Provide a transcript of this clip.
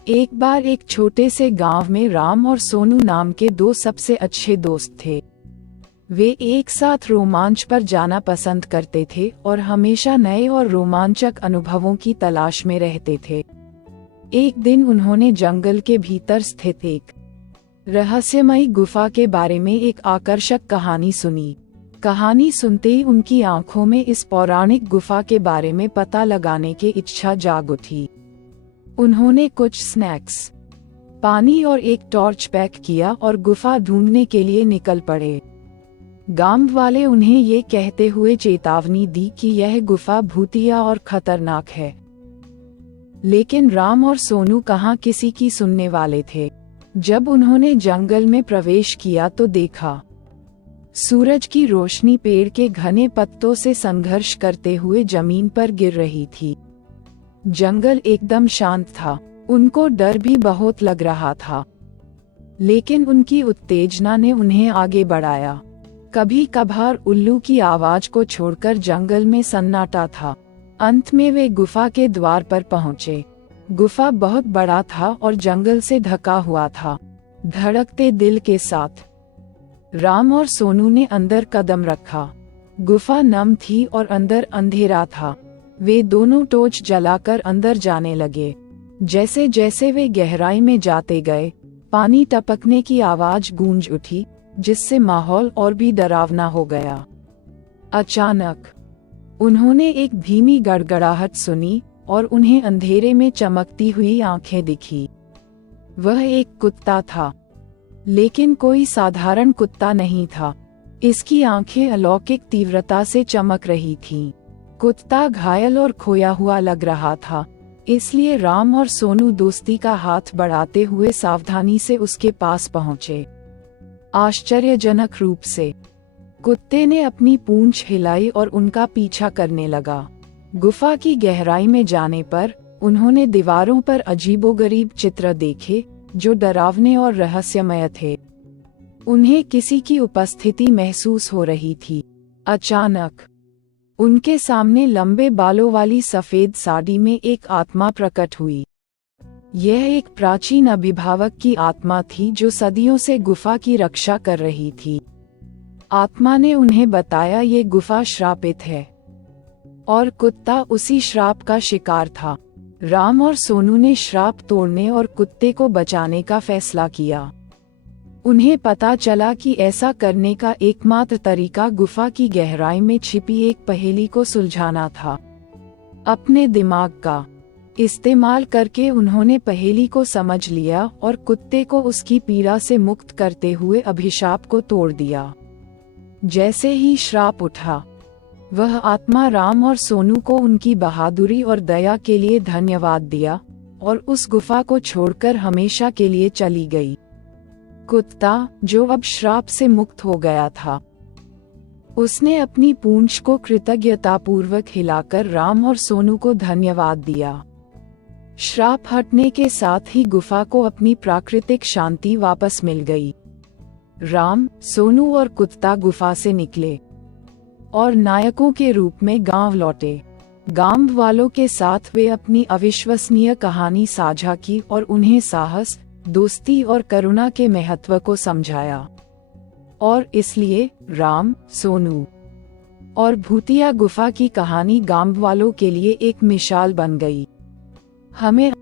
एक बार एक छोटे से गांव में राम और सोनू नाम के दो सबसे अच्छे दोस्त थे। वे एक साथ रोमांच पर जाना पसंद करते थे और हमेशा नए और रोमांचक अनुभवों की तलाश में रहते थे। एक दिन उन्होंने जंगल के भीतर स्थित एक रहस्यमयी गुफा के बारे में एक आकर्षक कहानी सुनी। कहानी सुनते ही उनकी आंखों में इस पौराणिक गुफा के बारे में पता लगाने की इच्छा जाग उठी। उन्होंने कुछ स्नैक्स, पानी और एक टॉर्च पैक किया और गुफा ढूंढने के लिए निकल पड़े। गांव वाले उन्हें ये कहते हुए चेतावनी दी कि यह गुफा भूतिया और खतरनाक है, लेकिन राम और सोनू कहाँ किसी की सुनने वाले थे। जब उन्होंने जंगल में प्रवेश किया तो देखा सूरज की रोशनी पेड़ के घने पत्तों से संघर्ष करते हुए जमीन पर गिर रही थी। जंगल एकदम शांत था। उनको डर भी बहुत लग रहा था, लेकिन उनकी उत्तेजना ने उन्हें आगे बढ़ाया। कभी कभार उल्लू की आवाज को छोड़कर जंगल में सन्नाटा था। अंत में वे गुफा के द्वार पर पहुंचे। गुफा बहुत बड़ा था और जंगल से ढका हुआ था। धड़कते दिल के साथ राम और सोनू ने अंदर कदम रखा। गुफा नम थी और अंदर अंधेरा था। वे दोनों टॉर्च जलाकर अंदर जाने लगे। जैसे जैसे वे गहराई में जाते गए, पानी टपकने की आवाज गूंज उठी, जिससे माहौल और भी डरावना हो गया। अचानक उन्होंने एक धीमी गड़गड़ाहट सुनी और उन्हें अंधेरे में चमकती हुई आंखें दिखी। वह एक कुत्ता था, लेकिन कोई साधारण कुत्ता नहीं था। इसकी आंखें अलौकिक तीव्रता से चमक रही थीं। कुत्ता घायल और खोया हुआ लग रहा था, इसलिए राम और सोनू दोस्ती का हाथ बढ़ाते हुए सावधानी से उसके पास पहुंचे। आश्चर्यजनक रूप से कुत्ते ने अपनी पूंछ हिलाई और उनका पीछा करने लगा। गुफा की गहराई में जाने पर उन्होंने दीवारों पर अजीबोगरीब चित्र देखे, जो डरावने और रहस्यमय थे। उन्हें किसी की उपस्थिति महसूस हो रही थी। अचानक उनके सामने लंबे बालों वाली सफेद साड़ी में एक आत्मा प्रकट हुई। यह एक प्राचीन अभिभावक की आत्मा थी जो सदियों से गुफा की रक्षा कर रही थी। आत्मा ने उन्हें बताया ये गुफा श्रापित है और कुत्ता उसी श्राप का शिकार था। राम और सोनू ने श्राप तोड़ने और कुत्ते को बचाने का फैसला किया। उन्हें पता चला कि ऐसा करने का एकमात्र तरीका गुफा की गहराई में छिपी एक पहेली को सुलझाना था। अपने दिमाग का इस्तेमाल करके उन्होंने पहेली को समझ लिया और कुत्ते को उसकी पीड़ा से मुक्त करते हुए अभिशाप को तोड़ दिया। जैसे ही श्राप उठा, वह आत्मा राम और सोनू को उनकी बहादुरी और दया के लिए धन्यवाद दिया और उस गुफा को छोड़कर हमेशा के लिए चली गई। कुत्ता, जो अब श्राप से मुक्त हो गया था, उसने अपनी पूंछ को कृतज्ञतापूर्वक हिलाकर राम और सोनू को धन्यवाद दिया। श्राप हटने के साथ ही गुफा को अपनी प्राकृतिक शांति वापस मिल गई। राम, सोनू और कुत्ता गुफा से निकले और नायकों के रूप में गांव लौटे। गांव वालों के साथ वे अपनी अविश्वसनीय कहानी साझा की और उन्हें साहस, दोस्ती और करुणा के महत्व को समझाया। और इसलिए राम, सोनू और भूतिया गुफा की कहानी गांव वालों के लिए एक मिसाल बन गई। हमें